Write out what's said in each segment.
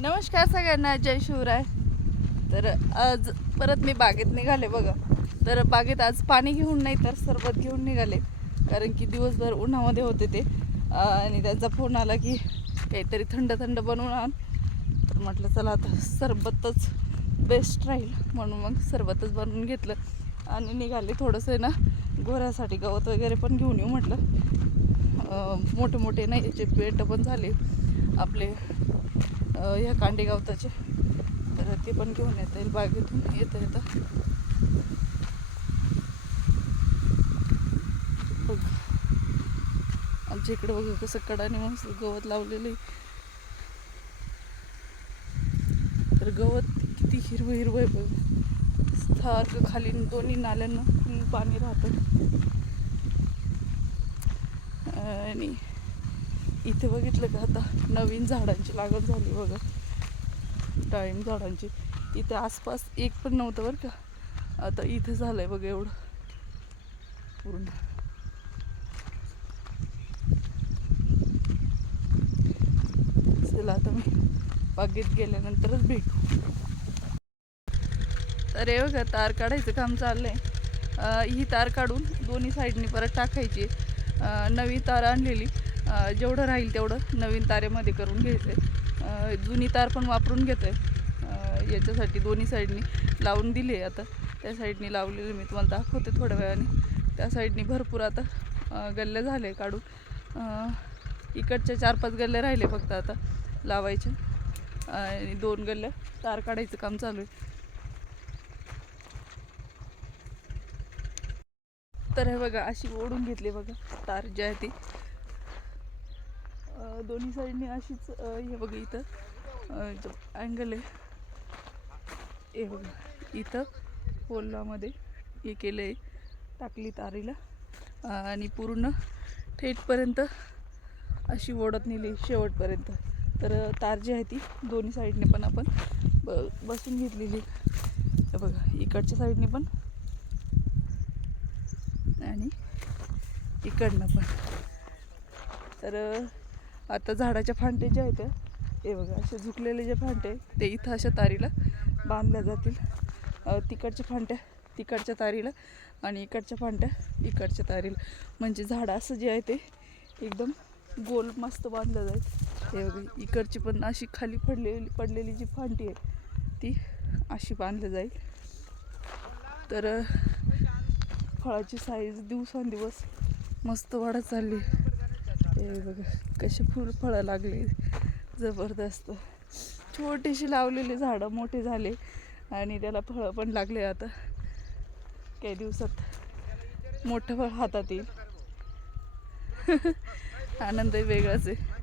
नमस्कार सगळ्यांना, जय शिवराय. तर आज परत मी बागेत निघाले बघा. तर बागेत आज पाणी घेऊन नाही तर सरबत घेऊन निघाले, कारण की दिवसभर उन्हामध्ये होते ते. आणि त्यांचा फोन आला की काहीतरी थंड थंड बनवून आण. तर म्हटलं चला आता सरबतच बेस्ट राहील, म्हणून मग सरबतच बनवून घेतलं आणि निघाले. थोडंसं ना गोऱ्यासाठी गवत वगैरे पण घेऊन येऊ म्हटलं. मोठे मोठे नाही याचे बेट पण झाले आपले ह्या कांडे गवताचे, तर ते पण घेऊन येता येईल बागेतून येता येतं. बघ आमच्या इकडे बघा कसं कडाने मस्त गवत लावलेलं आहे. तर गवत किती हिरवं हिरवं आहे बघ. सारखं खाली दोन्ही नाल्यांना फुल पाणी राहतं. आणि इथे बघितलं का आता नवीन झाडांची लागवड झाली बघा, डाळिंब झाडांची. इथे आसपास एक पण नव्हतं बरं का, आता इथे झालंय बघा एवढं पूर्ण. चला आता मी बागेत गेल्यानंतरच भेटू. तर हे बघा तार काढायचं काम चाललंय. ही तार काढून दोन्ही साईडनी परत टाकायची. नवी तार आणलेली, जेवढं राहील तेवढं नवीन तारेमध्ये करून घ्यायचं. जुनी तार पण वापरून घेतो आहे याच्यासाठी. दोन्ही साईडनी लावून दिली आहे. आता त्या साईडनी लावलेली मी तुम्हाला दाखवते थोड्या वेळाने. त्या साईडनी भरपूर आता गल्ल्या झाले काढून. इकडच्या 4-5 गल्ल्या राहिले फक्त आता लावायच्या, आणि 2 गल्ल्या तार काढायचं काम चालू आहे. तर हे बघा अशी ओढून घेतली बघा तार जी आहे ती. दोन्ही साईडनी अशीच. हे बघा इथं अँगल आहे, हे बघा इथं पोलामध्ये हे केलं आहे, टाकली तारीला. आणि पूर्ण थेटपर्यंत अशी ओढत नेली शेवटपर्यंत. तर तार जी आहे ती दोन्ही साईडने पण आपण बसून घेतलेली. हे बघा इकडच्या साईडने पण आणि इकडनं पण. तर आता झाडाच्या फांटे जे आहेत ते बघा असे झुकलेले जे फांटे ते इथं अशा तारीला बांधल्या जातील. तिकडच्या फांट्या तिकडच्या तारीला आणि इकडच्या फांट्या इकडच्या तारीला, म्हणजे झाड असं जे आहे ते एकदम गोल मस्त बांधलं जाईल. हे बघा इकडची पण अशी खाली पडलेली जी फांटी आहे ती अशी बांधली जाईल. तर फळाची साईज दिवसांदिवस मस्त वाढत चालली. हे बघा कसे फळं लागले जबरदस्त. छोटीशी लावलेली झाडं मोठे झाले आणि त्याला फळं पण लागले. आता काही दिवसात मोठं फळ हातात येईल. आनंदही वेगळाच आहे.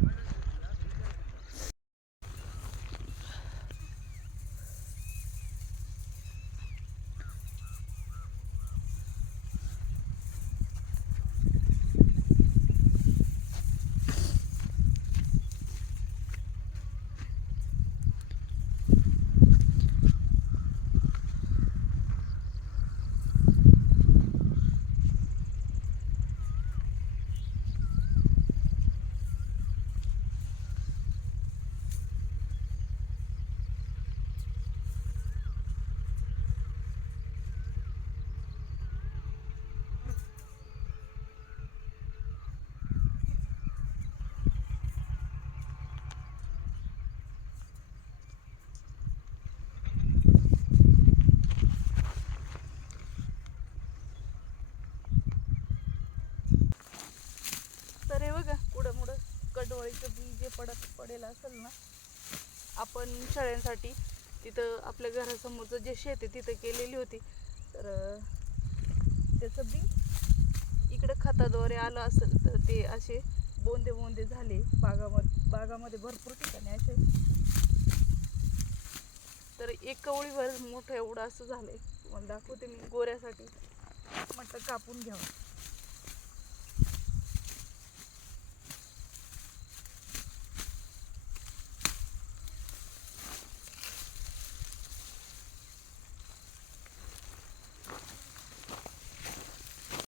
तर हे बघा पुढं मुडं कडवळीचं बी जे पडेल असेल ना, आपण शेळ्यांसाठी तिथं आपल्या घरासमोरचं जे शेत आहे तिथं केलेली होती. तर त्याचं बी इकडे खताद्वारे आलं असेल तर ते असे बोंदे बोंदे झाले बागामध्ये भरपूर ठिकाणी असे. तर एक कवळीभर मोठं एवढं असं झालंय. तुम्हाला दाखवते मी. गोऱ्यासाठी म्हटलं कापून घ्यावं.